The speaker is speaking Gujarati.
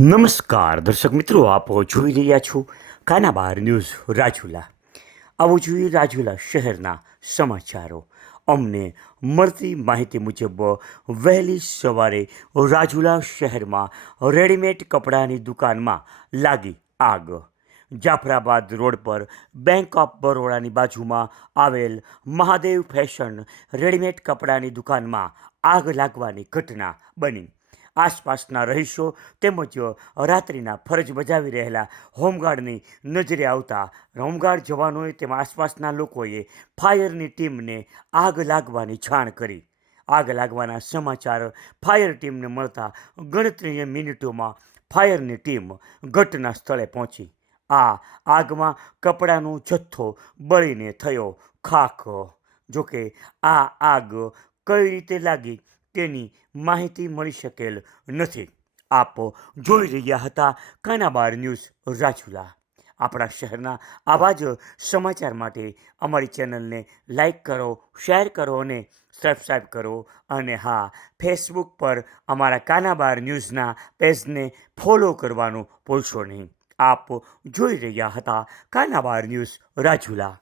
નમસ્કાર દર્શક મિત્રો, આપ જોઈ રહ્યા છો કાનાબાર ન્યૂઝ રાજુલા. આવો જોઈએ રાજુલા શહેરના સમાચારો. અમને મળતી માહિતી મુજબ વહેલી સવારે રાજુલા શહેરમાં રેડીમેડ કપડાની દુકાનમાં લાગી આગ. જાફરાબાદ રોડ પર બેંક ઓફ બરોડાની બાજુમાં આવેલ મહાદેવ ફેશન રેડીમેડ કપડાની દુકાનમાં આગ લાગવાની ઘટના બની. આસપાસના રહીશો તેમજ રાત્રિના ફરજ બજાવી રહેલા હોમગાર્ડની નજરે આવતા હોમગાર્ડ જવાનોએ તેમ આસપાસના લોકોએ ફાયરની ટીમને આગ લાગવાની જાણ કરી. આગ લાગવાના સમાચાર ફાયર ટીમને મળતા ગણતરીય મિનિટોમાં ફાયરની ટીમ ઘટના સ્થળે પહોંચી. આ આગમાં કપડાનો જથ્થો બળીને થયો ખાખ. જોકે આ આગ કઈ રીતે લાગી તેની માહિતી મળી શકેલ નથી. આપ જોઈ રહ્યા હતા કાનાબાર ન્યૂઝ રાજુલા. આપણા શહેરના આવા જ સમાચાર માટે અમારી ચેનલને લાઈક કરો, શેર કરો અને સબસ્ક્રાઈબ કરો. અને હા, ફેસબુક પર અમારા કાનાબાર ન્યૂઝના પેજને ફોલો કરવાનું ભૂલશો નહીં. આપ જોઈ રહ્યા હતા કાનાબાર ન્યૂઝ રાજુલા.